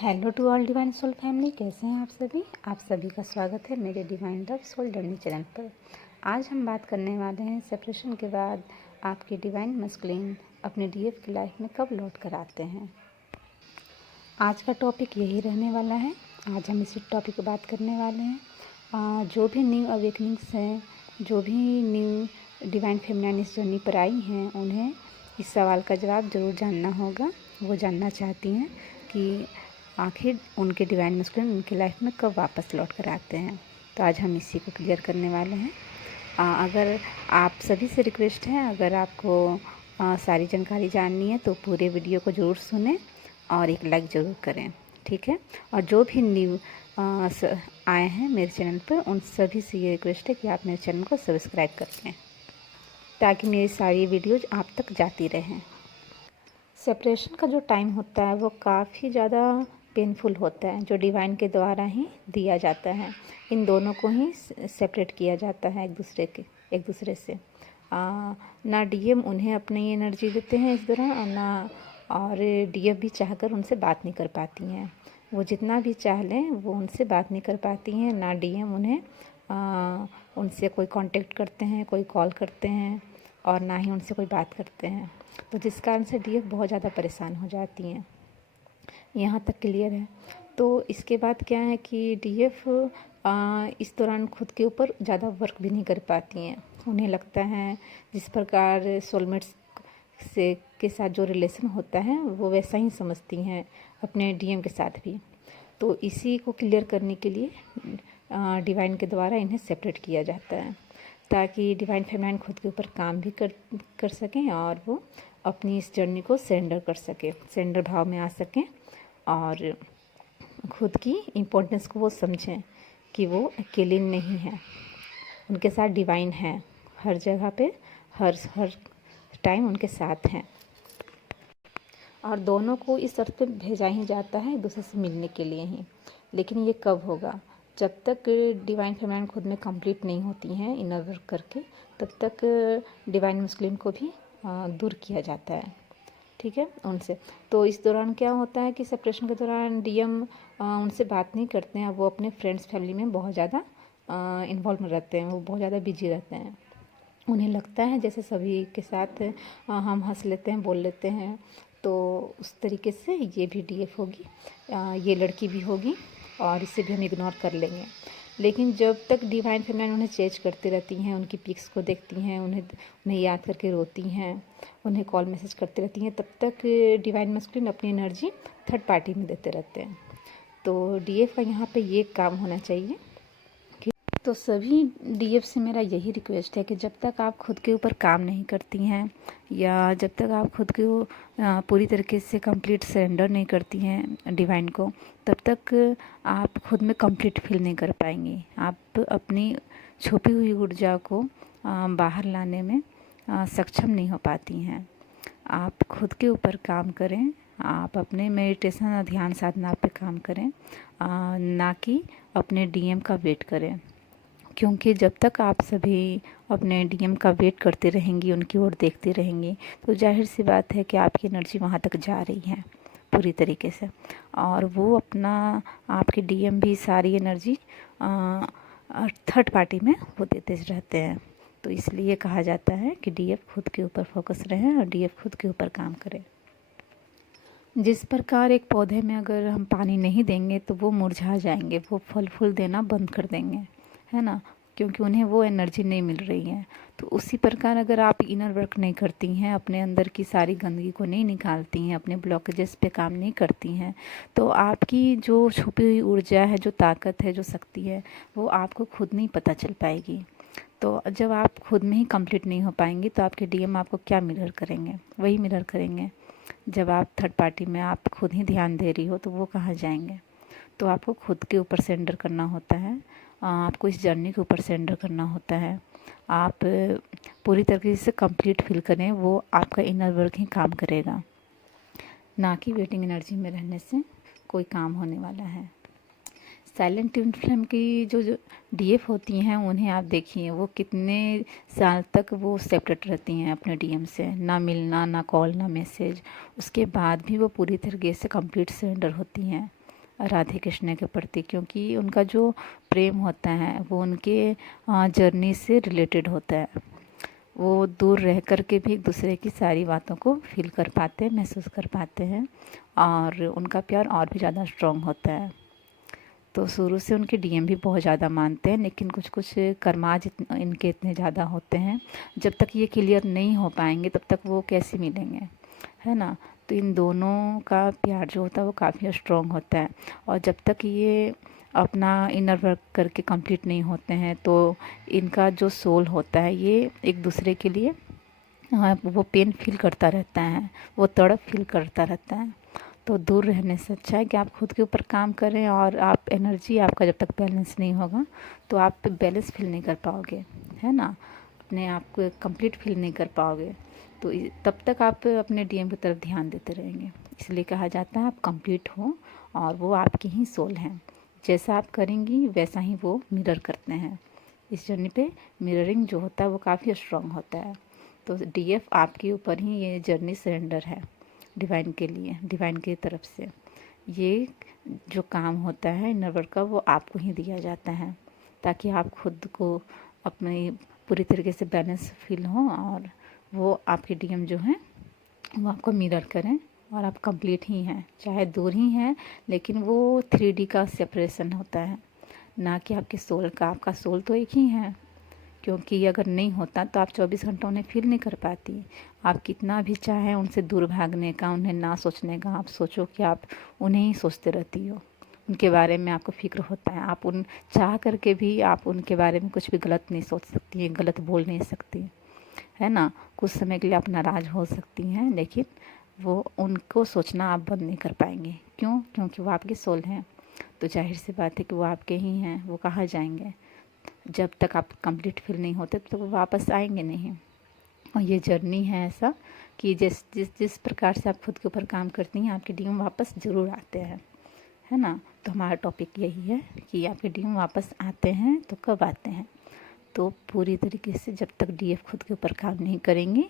Hello to all divine soul family, कैसे हैं आप सभी का स्वागत है मेरे divine love soul journey channel पर। आज हम बात करने वाले हैं सेपरेशन के बाद आपके डिवाइन मस्कुलिन अपने डीएफ की लाइफ में कब लौट कर आते हैं। आज का टॉपिक यही रहने वाला है। आज हम इसी टॉपिक पर बात करने वाले हैं। जो भी न्यू अवेकनिंग्स हैं, जो भी न्यू डिवाइन फेमिनाइन इस जर्नी पर आई हैं, उन्हें इस सवाल का जवाब ज़रूर जानना होगा। वो जानना चाहती हैं कि आखिर उनके डिवाइन मस्कुलिन उनकी लाइफ में कब वापस लौट कर आते हैं। तो आज हम इसी को क्लियर करने वाले हैं। अगर आप सभी से रिक्वेस्ट है, अगर आपको सारी जानकारी जाननी है तो पूरे वीडियो को ज़रूर सुनें और एक लाइक ज़रूर करें, ठीक है। और जो भी न्यू आए हैं मेरे चैनल पर, उन सभी से ये रिक्वेस्ट है कि आप मेरे चैनल को सब्सक्राइब कर लें ताकि मेरी सारी वीडियोज़ आप तक जाती रहें। सेपरेशन का जो टाइम होता है वो काफ़ी ज़्यादा पेनफुल होता है, जो डिवाइन के द्वारा ही दिया जाता है। इन दोनों को ही सेपरेट किया जाता है एक दूसरे से। ना डीएम उन्हें अपनी एनर्जी देते हैं इस दौरान, और डीएफ भी चाहकर उनसे बात नहीं कर पाती हैं। वो जितना भी चाह लें वो उनसे बात नहीं कर पाती हैं। ना डीएम उन्हें उनसे कोई कांटेक्ट करते हैं, कोई कॉल करते हैं, और ना ही उनसे कोई बात करते हैं। तो जिस कारण से डीएफ बहुत ज़्यादा परेशान हो जाती हैं। यहाँ तक क्लियर है। तो इसके बाद क्या है कि डीएफ इस दौरान खुद के ऊपर ज़्यादा वर्क भी नहीं कर पाती हैं। उन्हें लगता है जिस प्रकार सोलमेट्स से के साथ जो रिलेशन होता है वो वैसा ही समझती हैं अपने डीएम के साथ भी। तो इसी को क्लियर करने के लिए डिवाइन के द्वारा इन्हें सेपरेट किया जाता है, ताकि डिवाइन फेमिनाइन खुद के ऊपर काम भी कर सकें और वो अपनी इस जर्नी को सरेंडर कर सके, सरेंडर भाव में आ सकें और खुद की इम्पोर्टेंस को वो समझें कि वो अकेले नहीं हैं, उनके साथ डिवाइन है, हर जगह पे हर टाइम उनके साथ हैं। और दोनों को इस अर्थ पे भेजा ही जाता है एक दूसरे से मिलने के लिए ही। लेकिन ये कब होगा? जब तक डिवाइन फेमिनाइन खुद में कंप्लीट नहीं होती हैं इनर वर्क करके, तब तक डिवाइन मस्कुलिन को भी दूर किया जाता है, ठीक है, उनसे। तो इस दौरान क्या होता है कि सेपरेशन के दौरान डीएम उनसे बात नहीं करते हैं। वो अपने फ्रेंड्स फैमिली में बहुत ज़्यादा इन्वॉल्व रहते हैं, वो बहुत ज़्यादा बिजी रहते हैं। उन्हें लगता है जैसे सभी के साथ हम हंस लेते हैं, बोल लेते हैं, तो उस तरीके से ये भी डीएफ होगी, ये लड़की भी होगी और इसे भी हम इग्नोर कर लेंगे। लेकिन जब तक डिवाइन फेमिनाइन उन्हें चेंज करती रहती हैं, उनकी पिक्स को देखती हैं, उन्हें याद करके रोती हैं, उन्हें कॉल मैसेज करती रहती हैं, तब तक डिवाइन मस्कुलिन अपनी एनर्जी थर्ड पार्टी में देते रहते हैं। तो डीएफ का यहाँ पे ये काम होना चाहिए। तो सभी डीएफ से मेरा यही रिक्वेस्ट है कि जब तक आप खुद के ऊपर काम नहीं करती हैं, या जब तक आप खुद को पूरी तरीके से कंप्लीट सरेंडर नहीं करती हैं डिवाइन को, तब तक आप खुद में कंप्लीट फील नहीं कर पाएंगी। आप अपनी छुपी हुई ऊर्जा को बाहर लाने में सक्षम नहीं हो पाती हैं। आप खुद के ऊपर काम करें, आप अपने मेडिटेशन और ध्यान साधना पे काम करें, ना कि अपने डीएम का वेट करें। क्योंकि जब तक आप सभी अपने डीएम का वेट करते रहेंगी, उनकी ओर देखते रहेंगी, तो जाहिर सी बात है कि आपकी एनर्जी वहाँ तक जा रही है पूरी तरीके से, और वो अपना आपके डीएम भी सारी एनर्जी थर्ड पार्टी में वो देते रहते हैं। तो इसलिए कहा जाता है कि डीएफ खुद के ऊपर फोकस रहें और डीएफ खुद के ऊपर काम करें। जिस प्रकार एक पौधे में अगर हम पानी नहीं देंगे तो वो मुरझा जाएंगे, वो फल फूल देना बंद कर देंगे, है ना, क्योंकि उन्हें वो एनर्जी नहीं मिल रही है। तो उसी प्रकार अगर आप इनर वर्क नहीं करती हैं, अपने अंदर की सारी गंदगी को नहीं निकालती हैं, अपने ब्लॉकेजेस पे काम नहीं करती हैं, तो आपकी जो छुपी हुई ऊर्जा है, जो ताकत है, जो शक्ति है, वो आपको खुद नहीं पता चल पाएगी। तो जब आप खुद में ही कंप्लीट नहीं हो पाएंगी तो आपके डीएम आपको क्या मिरर करेंगे? वही मिरर करेंगे। जब आप थर्ड पार्टी में आप खुद ही ध्यान दे रही हो तो वो कहाँ जाएंगे? तो आपको खुद के ऊपर सरेंडर करना होता है, आपको इस जर्नी के ऊपर सरेंडर करना होता है। आप पूरी तरीके से कंप्लीट फील करें, वो आपका इनर वर्क ही काम करेगा, ना कि वेटिंग एनर्जी में रहने से कोई काम होने वाला है। साइलेंट ट्विन फ्लेम की जो डीएफ होती हैं, उन्हें आप देखिए वो कितने साल तक वो सेपरेट रहती हैं अपने डीएम से, ना मिलना, ना कॉल, ना मैसेज। उसके बाद भी वो पूरी तरीके से कंप्लीट सरेंडर होती हैं। राधे कृष्ण के प्रति, क्योंकि उनका जो प्रेम होता है वो उनके जर्नी से रिलेटेड होता है। वो दूर रह कर के भी एक दूसरे की सारी बातों को फील कर पाते हैं, महसूस कर पाते हैं, और उनका प्यार और भी ज़्यादा स्ट्रॉन्ग होता है। तो शुरू से उनके डीएम भी बहुत ज़्यादा मानते हैं, लेकिन कुछ कुछ कर्माज इनके इतने ज़्यादा होते हैं, जब तक ये क्लियर नहीं हो पाएंगे तब तक वो कैसे मिलेंगे, है ना। तो इन दोनों का प्यार जो होता है वो काफ़ी स्ट्रॉन्ग होता है, और जब तक ये अपना इनर वर्क करके कंप्लीट नहीं होते हैं तो इनका जो सोल होता है ये एक दूसरे के लिए वो पेन फील करता रहता है, वो तड़प फील करता रहता है। तो दूर रहने से अच्छा है कि आप खुद के ऊपर काम करें, और आप एनर्जी आपका जब तक बैलेंस नहीं होगा तो आप बैलेंस फील नहीं कर पाओगे, है ना, अपने आप को कंप्लीट फील नहीं कर पाओगे। तो तब तक आप अपने डीएम की तरफ ध्यान देते रहेंगे। इसलिए कहा जाता है आप कंप्लीट हो और वो आपकी ही सोल हैं। जैसा आप करेंगी वैसा ही वो मिरर करते हैं। इस जर्नी पे मिररिंग जो होता है वो काफ़ी स्ट्रॉन्ग होता है। तो डीएफ आपके ऊपर ही ये जर्नी सरेंडर है डिवाइन के लिए, डिवाइन की तरफ से। ये जो काम होता है इनर वर्क का वो आपको ही दिया जाता है, ताकि आप खुद को अपने पूरी तरीके से बैलेंस फील हो, और वो आपके डीएम जो हैं वो आपको मिरर करें, और आप कंप्लीट ही हैं, चाहे दूर ही हैं, लेकिन वो 3D का सेपरेशन होता है, ना कि आपके सोल का। आपका सोल तो एक ही है, क्योंकि अगर नहीं होता तो आप 24 घंटा उन्हें फील नहीं कर पाती। आप कितना भी चाहें उनसे दूर भागने का, उन्हें ना सोचने का, आप सोचो कि आप उन्हें ही सोचते रहती हो, उनके बारे में आपको फ़िक्र होता है। आप उन चाह करके भी आप उनके बारे में कुछ भी गलत नहीं सोच सकती हैं, गलत बोल नहीं सकती, है ना। कुछ समय के लिए आप नाराज़ हो सकती हैं, लेकिन वो उनको सोचना आप बंद नहीं कर पाएंगे। क्यों? क्योंकि वो आपके सोल हैं। तो जाहिर सी बात है कि वो आपके ही हैं, वो कहाँ जाएंगे। जब तक आप कंप्लीट फील नहीं होते तो वो वापस आएंगे नहीं। और ये जर्नी है ऐसा कि जिस प्रकार से आप खुद के ऊपर काम करती हैं आपके डीएम वापस ज़रूर आते हैं, है ना। तो हमारा टॉपिक यही है कि आपके डीएम वापस आते हैं तो कब आते हैं। तो पूरी तरीके से जब तक डीएफ खुद के ऊपर काम नहीं करेंगे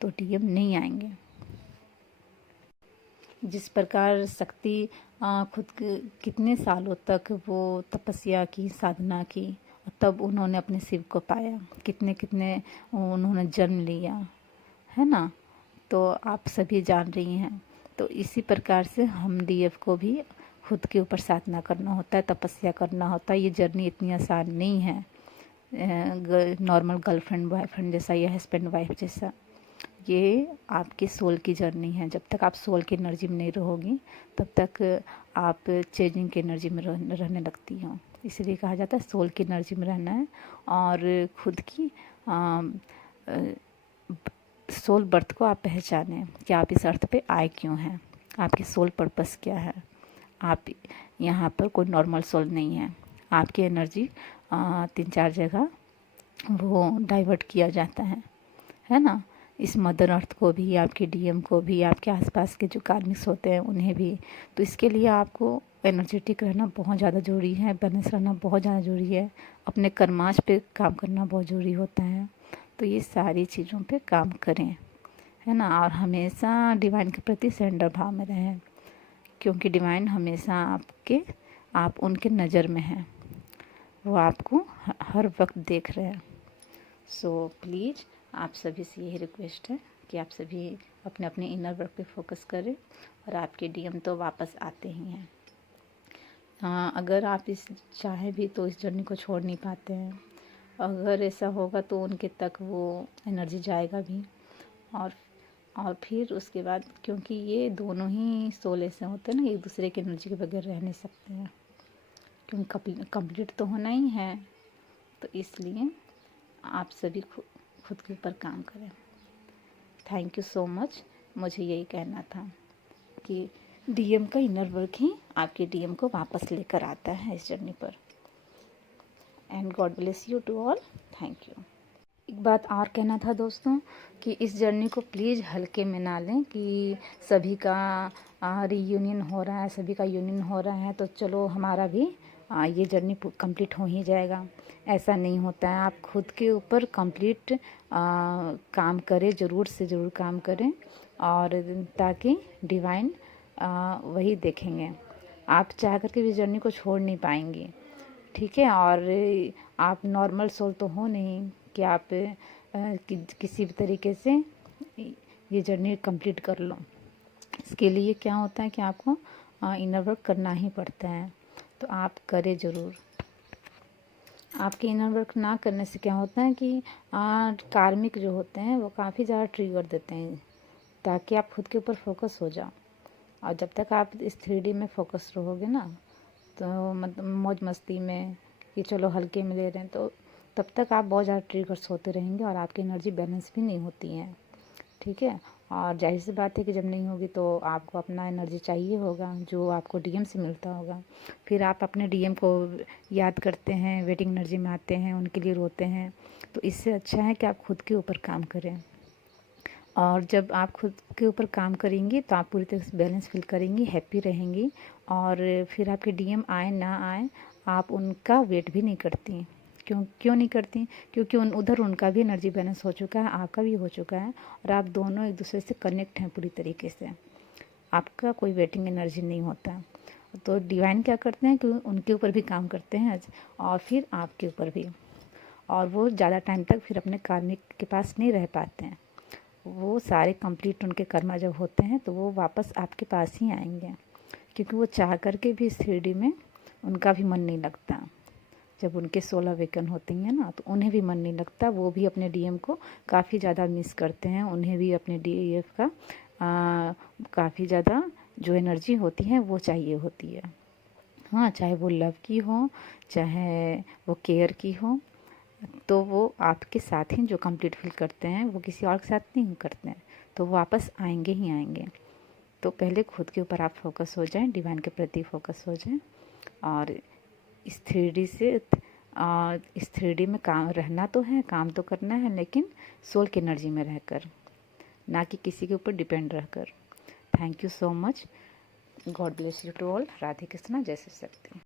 तो डीएम नहीं आएंगे। जिस प्रकार शक्ति खुद के कितने सालों तक वो तपस्या की, साधना की, तब उन्होंने अपने शिव को पाया, कितने कितने उन्होंने जन्म लिया, है ना। तो आप सभी जान रही हैं। तो इसी प्रकार से हम डीएफ को भी खुद के ऊपर साधना करना होता है, तपस्या करना होता है। ये जर्नी इतनी आसान नहीं है नॉर्मल गर्लफ्रेंड बॉयफ्रेंड जैसा या हस्बैंड वाइफ जैसा। ये आपके सोल की जर्नी है। जब तक आप सोल की एनर्जी में नहीं रहोगी तब तक आप चेंजिंग की एनर्जी में रहने लगती हो। इसलिए कहा जाता है सोल की एनर्जी में रहना है, और खुद की सोल बर्थ को आप पहचानें कि आप इस अर्थ पे आए क्यों हैं, आपकी सोल पर्पस क्या है। आप यहाँ पर कोई नॉर्मल सोल नहीं है। आपकी एनर्जी 3-4 जगह वो डाइवर्ट किया जाता है ना। इस मदर अर्थ को भी, आपके डीएम को भी, आपके आसपास के जो कार्मिक्स होते हैं उन्हें भी। तो इसके लिए आपको एनर्जेटिक रहना बहुत ज़्यादा ज़रूरी है, बैलेंस रहना बहुत ज़्यादा ज़रूरी है, अपने कर्माश पे काम करना बहुत ज़रूरी होता है। तो ये सारी चीज़ों पे काम करें, है ना। और हमेशा डिवाइन के प्रति सरेंडर भाव में रहें, क्योंकि डिवाइन हमेशा आप उनके नज़र में हैं, वो आपको हर वक्त देख रहे हैं। सो प्लीज़ आप सभी से यही रिक्वेस्ट है कि आप सभी अपने अपने इनर वर्क पे फोकस करें, और आपके डीएम तो वापस आते ही हैं। अगर आप इस चाहे भी तो इस जर्नी को छोड़ नहीं पाते हैं। अगर ऐसा होगा तो उनके तक वो एनर्जी जाएगा भी, और फिर उसके बाद, क्योंकि ये दोनों ही सोल ऐसे होते हैं ना, एक दूसरे की एनर्जी के बगैर रह नहीं सकते हैं, क्योंकि कंप्लीट तो होना ही है। तो इसलिए आप सभी खुद के ऊपर काम करें। Thank you so much. मुझे यही कहना था कि डीएम का इनर वर्क ही आपके डीएम को वापस लेकर आता है इस जर्नी पर। And God bless you to all. Thank you. एक बात और कहना था दोस्तों कि इस जर्नी को प्लीज़ हल्के में ना लें कि सभी का रीयूनियन हो रहा है, सभी का यूनियन हो रहा है तो चलो हमारा भी ये जर्नी कंप्लीट हो ही जाएगा। ऐसा नहीं होता है। आप खुद के ऊपर कंप्लीट काम करें, ज़रूर से ज़रूर काम करें, और ताकि डिवाइन वही देखेंगे। आप चाह करके भी जर्नी को छोड़ नहीं पाएंगी, ठीक है। और आप नॉर्मल सोल तो हो नहीं कि आप किसी भी तरीके से ये जर्नी कंप्लीट कर लो। इसके लिए क्या होता है कि आपको इनर वर्क करना ही पड़ता है, तो आप करें ज़रूर। आपके इनर वर्क ना करने से क्या होता है कि कार्मिक जो होते हैं वो काफ़ी ज़्यादा ट्रिगर देते हैं, ताकि आप खुद के ऊपर फोकस हो जाओ। और जब तक आप इस 3D में फोकस रहोगे ना, तो मतलब मौज मस्ती में कि चलो हल्के में ले रहे हैं, तो तब तक आप बहुत ज़्यादा ट्रिगर्स होते रहेंगे और आपकी एनर्जी बैलेंस भी नहीं होती है, ठीक है। और जाहिर सी बात है कि जब नहीं होगी तो आपको अपना एनर्जी चाहिए होगा जो आपको डीएम से मिलता होगा। फिर आप अपने डीएम को याद करते हैं, वेटिंग एनर्जी में आते हैं, उनके लिए रोते हैं। तो इससे अच्छा है कि आप खुद के ऊपर काम करें, और जब आप खुद के ऊपर काम करेंगी तो आप पूरी तरह से बैलेंस फील करेंगी, हैप्पी रहेंगी। और फिर आपके डीएम आए ना आए, आप उनका वेट भी नहीं करती। क्यों नहीं करती? क्योंकि उधर उनका भी एनर्जी बैलेंस हो चुका है, आपका भी हो चुका है, और आप दोनों एक दूसरे से कनेक्ट हैं पूरी तरीके से। आपका कोई वेटिंग एनर्जी नहीं होता। तो डिवाइन क्या करते हैं कि उनके ऊपर भी काम करते हैं और फिर आपके ऊपर भी, और वो ज़्यादा टाइम तक फिर अपने कार्मिक के पास नहीं रह पाते हैं। वो सारे कंप्लीट उनके कर्मा जब होते हैं तो वो वापस आपके पास ही आएंगे, क्योंकि वो चाह करके भी इस 3D में उनका भी मन नहीं लगता। जब उनके 16 वेकन होती हैं ना, तो उन्हें भी मन नहीं लगता, वो भी अपने डीएम को काफ़ी ज़्यादा मिस करते हैं। उन्हें भी अपने डीएफ का काफ़ी ज़्यादा जो एनर्जी होती है वो चाहिए होती है। हाँ, चाहे वो लव की हो, चाहे वो केयर की हो, तो वो आपके साथ ही जो कंप्लीट फील करते हैं, वो किसी और के साथ नहीं करते हैं, तो वो वापस आएंगे ही आएंगे। तो पहले खुद के ऊपर आप फोकस हो जाएं, डिवाइन के प्रति फोकस हो जाएं, और इस 3D से इस 3D में काम रहना तो है, काम तो करना है, लेकिन सोल की एनर्जी में रहकर, ना कि किसी के ऊपर डिपेंड रहकर। Thank you so much. God bless you to all. Radhe Krishna, जय शिव शक्ति।